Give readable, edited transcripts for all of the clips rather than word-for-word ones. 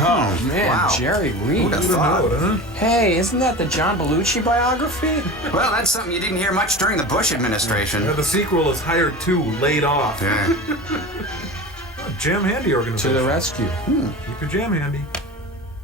Oh, man, Wow. Jerry Reed. Who'd have thought? Huh? Hey, isn't that the John Belushi biography? Well, that's something you didn't hear much during the Bush administration. Yeah, the sequel is Hired 2, Laid Off. Yeah. Jam Handy To organization. the rescue. Keep your jam handy.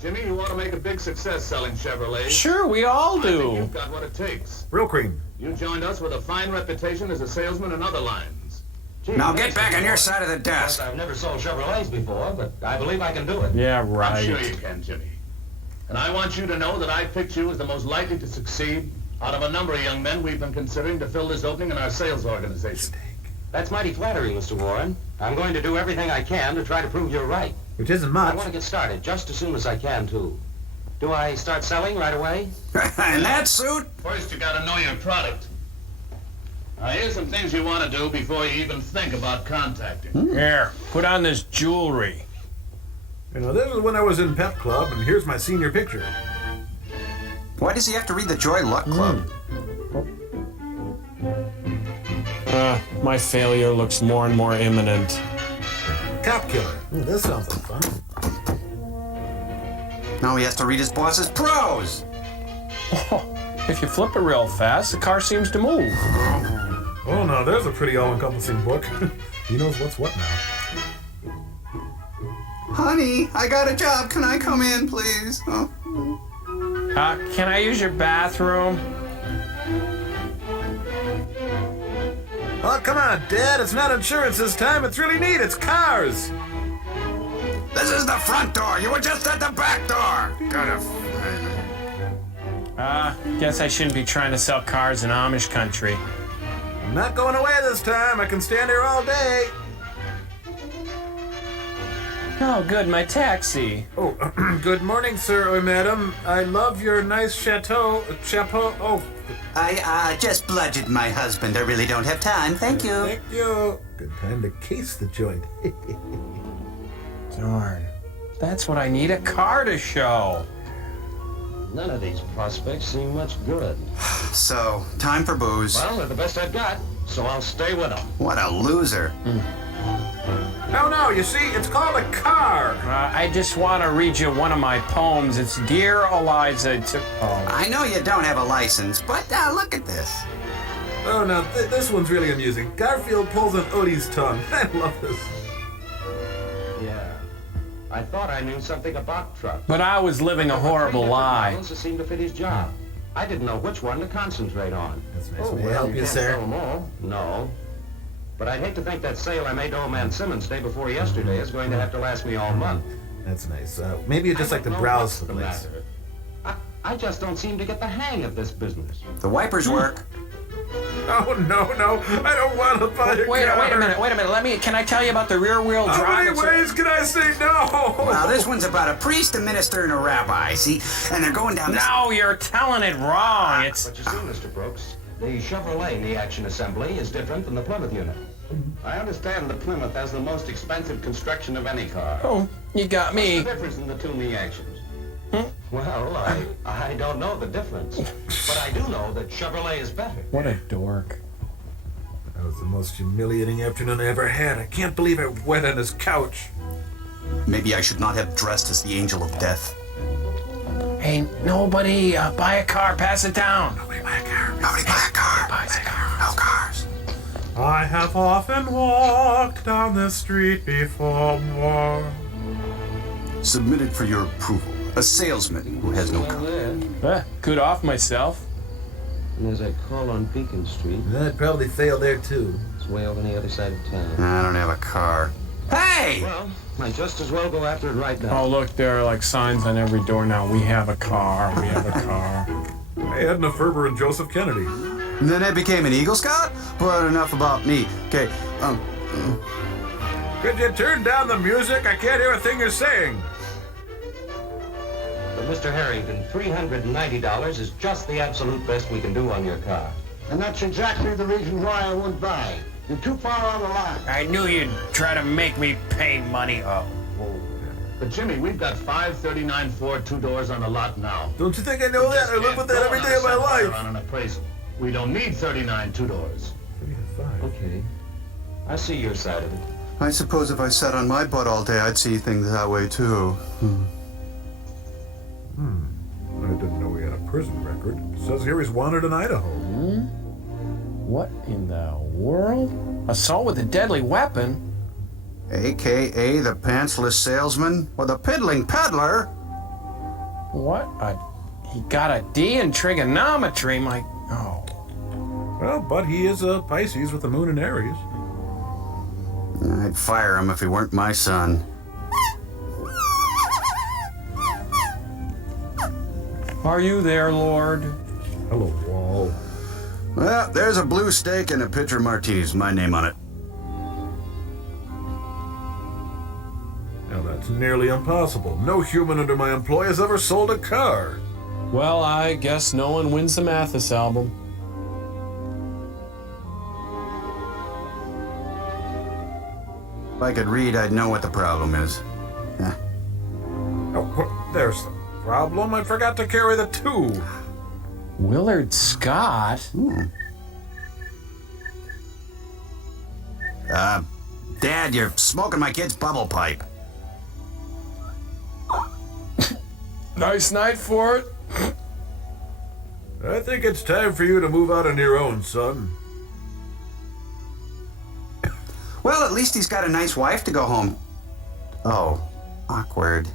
Jimmy, you want to make a big success selling Chevrolet? Sure, we all I think do. you've got what it takes. Real cream. You joined us with a fine reputation as a salesman in other lines. Now get back on your side of the desk. I've never sold Chevrolets before, but I believe I can do it. Yeah, I'm right. sure you can, Jimmy. And I want you to know that I picked you as the most likely to succeed out of a number of young men we've been considering to fill this opening in our sales organization. That's mighty flattering, Mr. Warren. I'm going to do everything I can to try to prove you're right. Which isn't I much. want to get started just as soon as I can, too. Do I start selling right away? In that suit? First, you got to know your product. Now, here's some things you want to do before you even think about contacting. Here, put on this jewelry. You know, this is when I was in Pep Club, and here's my senior picture. Why does he have to read the Joy Luck Club? My failure looks more and more imminent. Cop Killer. Ooh, that sounds like fun. Now he has to read his boss's prose. If you flip it real fast, the car seems to move. Oh, no, there's a pretty all-encompassing book. He knows what's what now. Honey, I got a job. Can I come in, please? Oh. Can I use your bathroom? Oh, come on, Dad. It's not insurance this time. It's really neat. It's cars. This is the front door. You were just at the back door. Guess I shouldn't be trying to sell cars in Amish country. I'm not going away this time. I can stand here all day. Oh, good, my taxi. Oh, good morning, sir or madam. I love your nice chateau. Oh, I just bludgeoned my husband. I really don't have time. Thank you. thank you. Good time to case the joint. Darn. That's what I need a car to show. None of these prospects seem much good. So, time for booze. Well, they're the best I've got, so I'll stay with them. What a loser. No, you see, it's called a car. I just want to read you one of my poems. It's Dear Eliza to... Oh. I know you don't have a license, but look at this. Oh, no, this one's really amusing. Garfield pulls an Odie's tongue. I love this. Yeah. I thought I knew something about trucks. But I was living a horrible lie. Models that seemed to fit his job. I didn't know which one to concentrate on. That's nice. Oh, May I well, help you, can't sir? sell them all. No. But I'd hate to think that sale I made to old man Simmons day before yesterday is going to have to last me all month. That's nice. Maybe you'd just like to I don't know browse what's the place. matter. I just don't seem to get the hang of this business. The wipers work. Oh, no, I don't want to buy a Wait car. a minute. Can I tell you about the rear-wheel How drive? many ways can I say no? Well, this one's about a priest, a minister, and a rabbi, see? And they're going down this... No, you're telling it wrong. It's... But you see, Mr. Brooks, the Chevrolet in the Action Assembly is different than the Plymouth unit. I understand the Plymouth has the most expensive construction of any car. Oh, you got me. What's the difference in the two knee actions? Well, I don't know the difference, but I do know that Chevrolet is better. What a dork. That was the most humiliating afternoon I ever had. I can't believe I wet on his couch. Maybe I should not have dressed as the angel of death. Hey, nobody buy a car. Pass it down. Nobody buy a car. Nobody buy a car. Buys a car. No cars. I have often walked down the street before. Submitted for your approval. A salesman who has no car. There. Good off myself. And there's that call on Beacon Street. I'd probably fail there, too. It's way over on the other side of town. I don't have a car. Hey! Well, might just as well go after it right now. Oh, look, there are like signs on every door now. We have a car. We have a car. Hey, Edna Ferber and Joseph Kennedy. And then I became an Eagle Scout? But enough about me. Okay, Could you turn down the music? I can't hear a thing you're saying. But Mr. Harrington, $390 is just the absolute best we can do on your car. And that's exactly the reason why I won't buy. You're too far on the line. I knew you'd try to make me pay money. Oh. But Jimmy, we've got 539 Ford two-doors on the lot now. Don't you think I know that? I live with that every day of my life. On an appraisal. We don't need 39 two-doors. Okay. I see your side of it. I suppose if I sat on my butt all day, I'd see things that way, too. I didn't know he had a prison record. It says here he's wanted in Idaho. What in the world? Assault with a deadly weapon? AKA the pantsless salesman or the piddling peddler. What? He got a D in trigonometry, Well, but he is a Pisces with the moon in Aries. I'd fire him if he weren't my son. Are you there, Lord? Hello, Wall. Well, there's a blue steak and a pitcher of martinis. My name on it. Now, that's nearly impossible. No human under my employ has ever sold a car. Well, I guess no one wins the Mathis album. If I could read, I'd know what the problem is. Oh, there's the problem. I forgot to carry the 2. Willard Scott? Dad, you're smoking my kid's bubble pipe. Nice night for it. I think it's time for you to move out on your own, son. Well, at least he's got a nice wife to go home. Oh, awkward.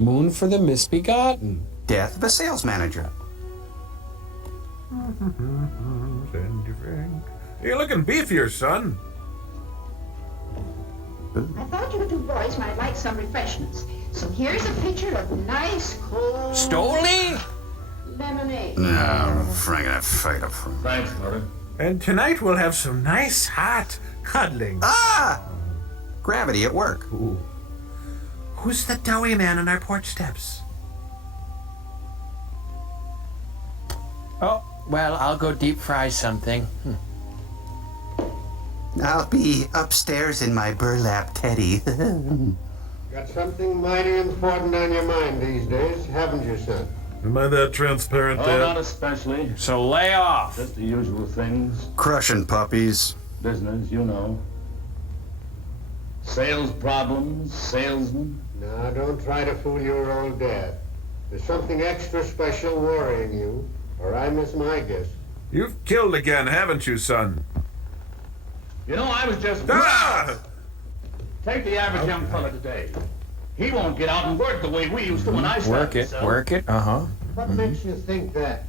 Moon for the misbegotten. Death of a sales manager. You're looking beefier, son. I thought you were two boys might like some refreshments. So here's a pitcher of nice, cold Stoli? lemonade. No, Frank, I fight up for him. Thanks, Mother. And tonight we'll have some nice, hot cuddling. Ah! Gravity at work. Ooh. Who's the doughy man on our porch steps? Oh, well, I'll go deep fry something. I'll be upstairs in my burlap teddy. Got something mighty important on your mind these days, haven't you, son? Am I that transparent, Oh, Dad? not especially. So lay off. Just the usual things. Crushing puppies. Business, you know. Sales problems, salesmen. Now, don't try to fool your old dad. There's something extra special worrying you, or I miss my guess. You've killed again, haven't you, son? You know, I was just... Ah! Take the average young fella today. He won't get out and work the way we used to when I started. Work it, uh-huh. What makes you think that?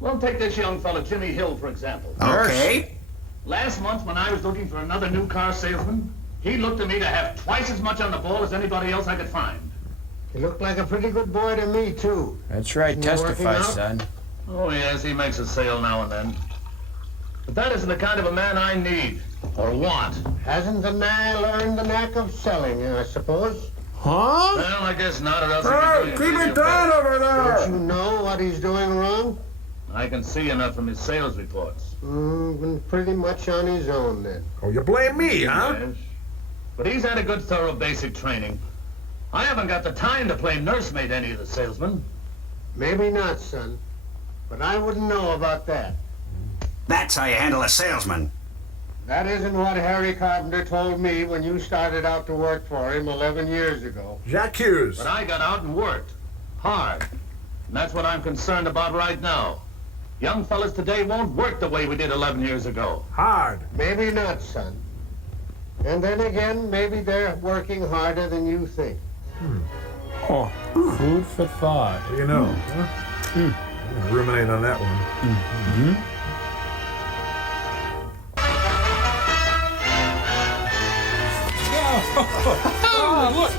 Well, take this young fella, Jimmy Hill, for example. Okay. Last month, when I was looking for another new car salesman, he looked to me to have twice as much on the ball as anybody else I could find. He looked like a pretty good boy to me, too. That's right, Isn't he working testify, out? son. Oh, yes, he makes a sale now and then. But that isn't the kind of a man I need, or want. Hasn't the man learned the knack of selling, I suppose? Huh? Well, I guess not, or else Hey, he keep could it down over Don't there! you know what he's doing wrong? I can see enough from his sales reports. Been pretty much on his own, then. Oh, you blame me, huh? Yes. But he's had a good, thorough basic training. I haven't got the time to play nursemaid any of the salesmen. Maybe not, son. But I wouldn't know about that. That's how you handle a salesman. That isn't what Harry Carpenter told me when you started out to work for him 11 years ago. Jacques Hughes. But I got out and worked. Hard. And that's what I'm concerned about right now. Young fellas today won't work the way we did 11 years ago. Hard. Maybe not, son. And then again, maybe they're working harder than you think. Oh, food for thought. What do you know? Huh? I'm gonna ruminate on that one. Oh, look!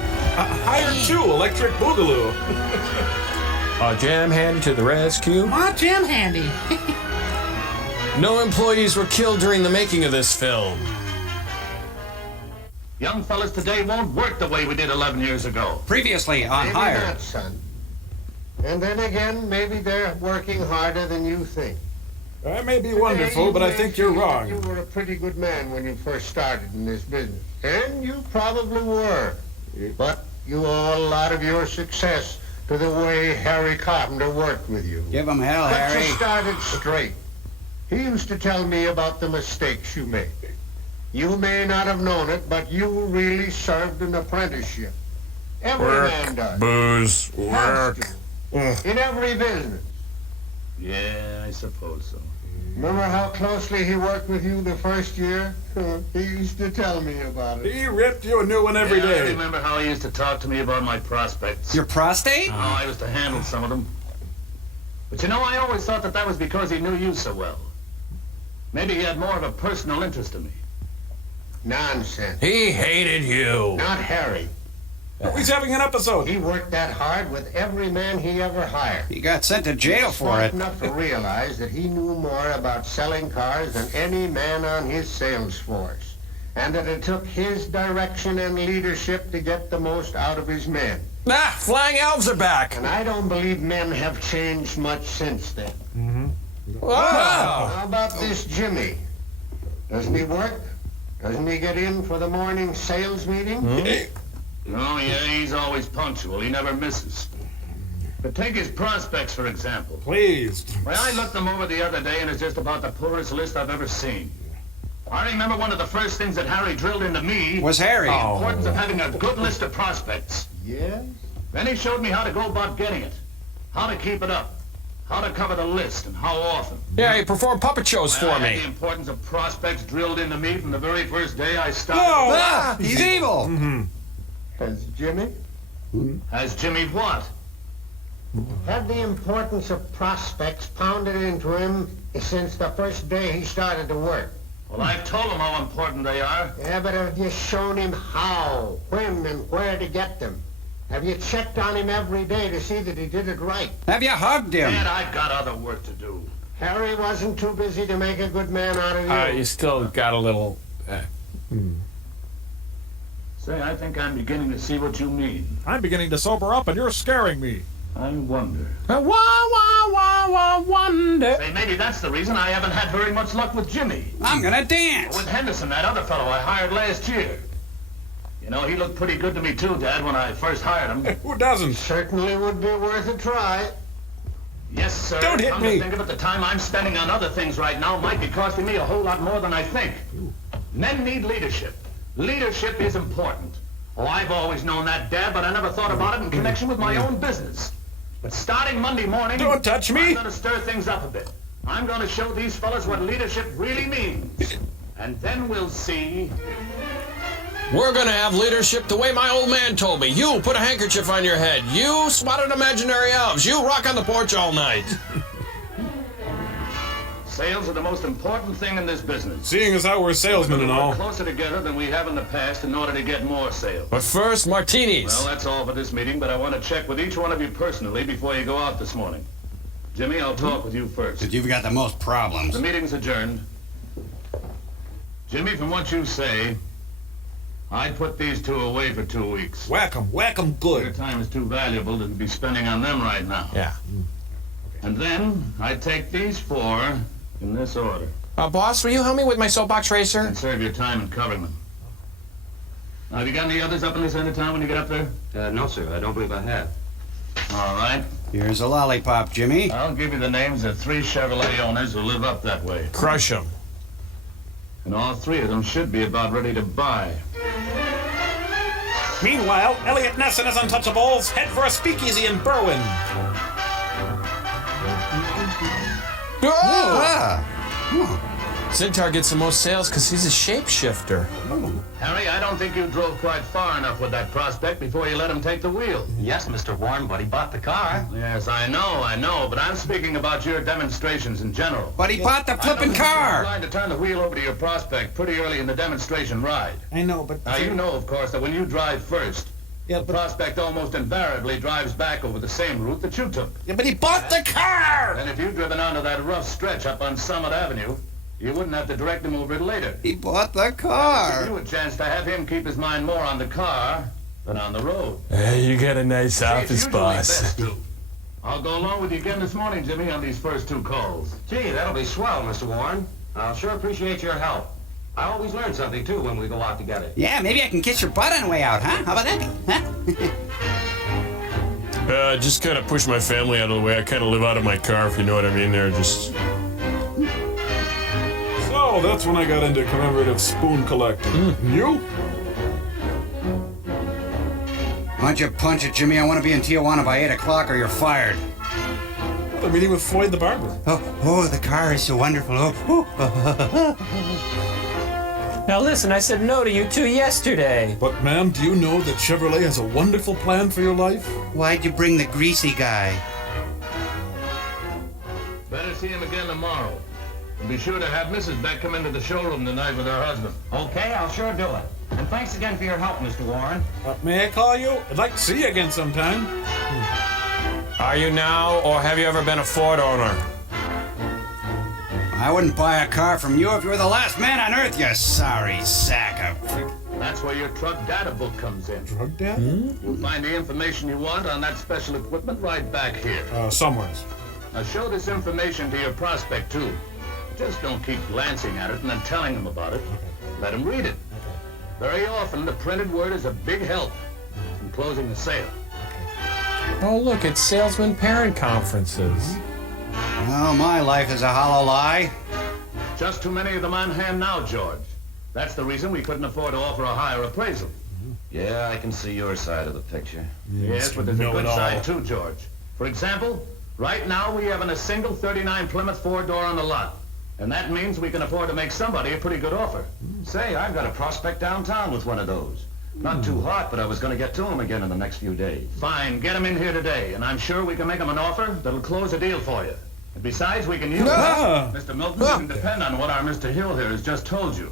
Hired 2, Electric Boogaloo. Jam Handy to the rescue. What, Jim Handy? No employees were killed during the making of this film. Young fellas today won't work the way we did 11 years ago. Previously on Maybe Hired. not, son. And then again, maybe they're working harder than you think. That may be Today, wonderful, but I you think you're may wrong. You were a pretty good man when you first started in this business. And you probably were. But you owe a lot of your success to the way Harry Carpenter worked with you. Give him hell, But Harry. you started straight. He used to tell me about the mistakes you made. You may not have known it, but you really served an apprenticeship. Every man does. Booze, Has work. to. In every business. Yeah, I suppose so. Remember how closely he worked with you the first year? He used to tell me about it. He ripped you a new one every I day. remember how he used to talk to me about my prospects. Your prostate? How I was to handle some of them. But you know, I always thought that that was because he knew you so well. Maybe he had more of a personal interest in me. Nonsense. He hated you. Not Harry. He's having an episode. He worked that hard with every man he ever hired. He got sent to jail for Smart it. enough to realize that he knew more about selling cars than any man on his sales force, and that it took his direction and leadership to get the most out of his men. Ah, flying elves are back. And I don't believe men have changed much since then. Wow. How about this Jimmy? Doesn't he work? Doesn't he get in for the morning sales meeting? Oh, yeah, he's always punctual. He never misses. But take his prospects, for example. Please. Well, I looked them over the other day, and it's just about the poorest list I've ever seen. I remember one of the first things that Harry drilled into me Was Harry? the importance of having a good list of prospects. Yes? Then he showed me how to go about getting it, how to keep it up, how to cover the list, and how often. Yeah, he performed puppet shows Well, for I had me. the importance of prospects drilled into me from the very first day I started. Ah, he's evil. Has Jimmy? Has Jimmy what? Had the importance of prospects pounded into him since the first day he started to work. Well, I've told him how important they are. Yeah, but have you shown him how, when, and where to get them? Have you checked on him every day to see that he did it right? Have you hugged him? And I've got other work to do. Harry wasn't too busy to make a good man out of you. You still got a little... Say, I think I'm beginning to see what you mean. I'm beginning to sober up and you're scaring me. I wonder. Wonder. Say, maybe that's the reason I haven't had very much luck with Jimmy. I'm gonna dance. With Henderson, that other fellow I hired last year. You know, he looked pretty good to me too, Dad, when I first hired him. Who doesn't? Certainly would be worth a try. Yes, sir. Don't hit Come me. to think of it, the time I'm spending on other things right now might be costing me a whole lot more than I think. Men need leadership. Leadership is important. Oh, I've always known that, Dad, but I never thought about it in connection with my own business. But starting Monday morning... Don't touch me. I'm going to stir things up a bit. I'm going to show these fellas what leadership really means. And then we'll see... We're gonna have leadership the way my old man told me. You put a handkerchief on your head. You swatted imaginary elves. You rock on the porch all night. Sales are the most important thing in this business. Seeing as how we're salesmen and We're all. closer together than we have in the past in order to get more sales. But first, martinis. Well, that's all for this meeting, but I want to check with each one of you personally before you go out this morning. Jimmy, I'll talk with you first. But you've got the most problems. The meeting's adjourned. Jimmy, from what you say, I'd put these two away for 2 weeks. Whack 'em Your good. time is too valuable to be spending on them right now. Yeah. And then I'd take these 4 in this order Boss, will you help me with my soapbox racer? and serve your time in covering them. Now, have you got any others up in this end of town when you get up there? No, sir. I don't believe I have. All right. Here's a lollipop, Jimmy. I'll give you the names of 3 Chevrolet owners who live up that way. Crush him. And all 3 of them should be about ready to buy. Meanwhile, Elliot Ness and his Untouchables head for a speakeasy in Berwyn. Zintar gets the most sales because he's a shapeshifter. Harry, I don't think you drove quite far enough with that prospect before you let him take the wheel. Yes, Mr. Warren, but he bought the car. Yes, I know, but I'm speaking about your demonstrations in general. But he bought the I flippin' noticed you were car. inclined to turn the wheel over to your prospect pretty early in the demonstration ride. I know, but... Now, you know, of course, that when you drive first, Yeah, the prospect almost invariably drives back over the same route that you took. Yeah, but he bought the car! And if you'd driven onto that rough stretch up on Summit Avenue, you wouldn't have to direct him over it later. He bought the Give car. you a chance to have him keep his mind more on the car than on the road. You got a nice It's usually best to. I'll go along with you again this morning, Jimmy, on these first 2 calls. Gee, that'll be swell, Mr. Warren. I'll sure appreciate your help. I always learn something, too, when we go out together. Yeah, maybe I can kiss your butt on the way out, huh? How about that? Huh? Just kind of push my family out of the way. I kind of live out of my car, if you know what I mean. They're just... So, that's when I got into commemorative spoon collecting. You? Why don't you punch it, Jimmy? I want to be in Tijuana by 8 o'clock or you're fired. The meeting with Floyd the barber. Oh, the car is so wonderful. Now listen, I said no to you two yesterday. But ma'am, do you know that Chevrolet has a wonderful plan for your life? Why'd you bring the greasy guy? Better see him again tomorrow. And be sure to have Mrs. Beck come into the showroom tonight with her husband. Okay, I'll sure do it. And thanks again for your help, Mr. Warren. May I call you? I'd like to see you again sometime. Are you now, or have you ever been a Ford owner? I wouldn't buy a car from you if you were the last man on earth, you sorry sack of... That's where your truck data book comes in. Drug dad? You'll find the information you want on that special equipment right back here. Somewheres. Now show this information to your prospect, too. Just don't keep glancing at it and then telling him about it. Let him read it. Very often, the printed word is a big help in closing the sale. Oh, look, it's salesman parent conferences. Oh, my life is a hollow lie. Just too many of them on hand now, George. That's the reason we couldn't afford to offer a higher appraisal. Yeah, I can see your side of the picture. Yes, but there's a good know-it-all. side, too, George. For example, right now we have a single 39 Plymouth four-door on the lot. And that means we can afford to make somebody a pretty good offer. Say, I've got a prospect downtown with one of those. Not too hot, but I was going to get to him again in the next few days. Fine, get him in here today, and I'm sure we can make him an offer that'll close a deal for you. And besides, we can use Mr. Milton, you can depend on what our Mr. Hill here has just told you.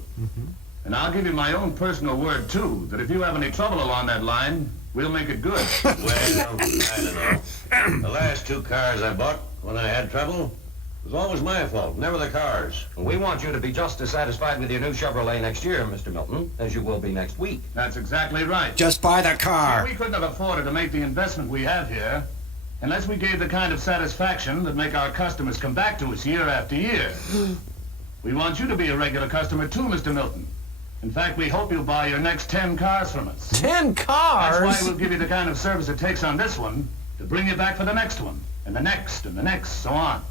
And I'll give you my own personal word, too, that if you have any trouble along that line, we'll make it good. Well, I don't know. The last two cars I bought when I had trouble was always my fault, never the cars. We want you to be just as satisfied with your new Chevrolet next year, Mr. Milton, as you will be next week. That's exactly right. Just buy the car. We couldn't have afforded to make the investment we have here unless we gave the kind of satisfaction that make our customers come back to us year after year. We want you to be a regular customer too, Mr. Milton. In fact, we hope you'll buy your next 10 cars from us. 10 cars? That's why we'll give you the kind of service it takes on this one to bring you back for the next one, and the next, and the next, so on.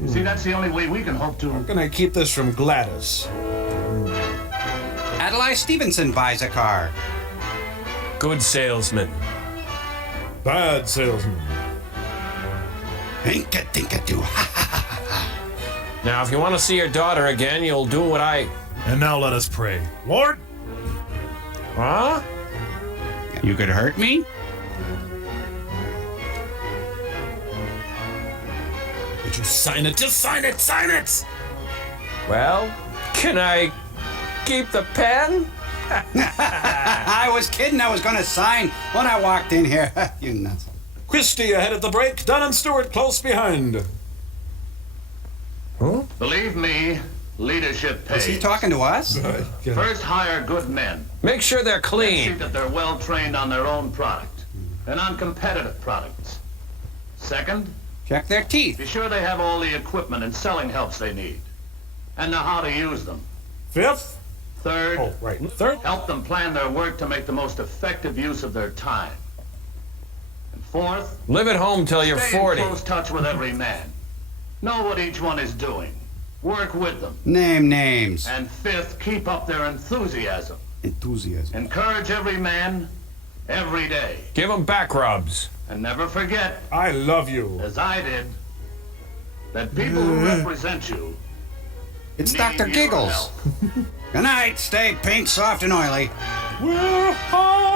You see, that's the only way we can hope to... I'm gonna keep this from Gladys. Adlai Stevenson buys a car. Good salesman. Bad salesman. Inka-dinka-doo. Now, if you want to see your daughter again, you'll do what I... And now let us pray. Lord? Huh? You could hurt me? Would you sign it? Just sign it! Sign it! Well, can I keep the pen? I was kidding. I was going to sign when I walked in here. You nuts. Christie ahead at the break. Dunn and Stewart close behind. Believe me, leadership pays. Is he talking to us? First, hire good men. Make sure they're See clean. that they're well trained on their own product and on competitive products. Second, Check their teeth. be sure they have all the equipment and selling helps they need and know how to use them. Fifth? Third, Oh, right. Third? help them plan their work to make the most effective use of their time. And fourth, Live at home till you're stay 40. in close touch with every man. Know what each one is doing. Work with them. Name names. And fifth, keep up their enthusiasm. Enthusiasm. Encourage every man, every day. Give them back rubs. And never forget, I love you. as I did, that people who represent you It's need Dr. your Giggles. help. Good night. Stay pink, soft, and oily. We're high.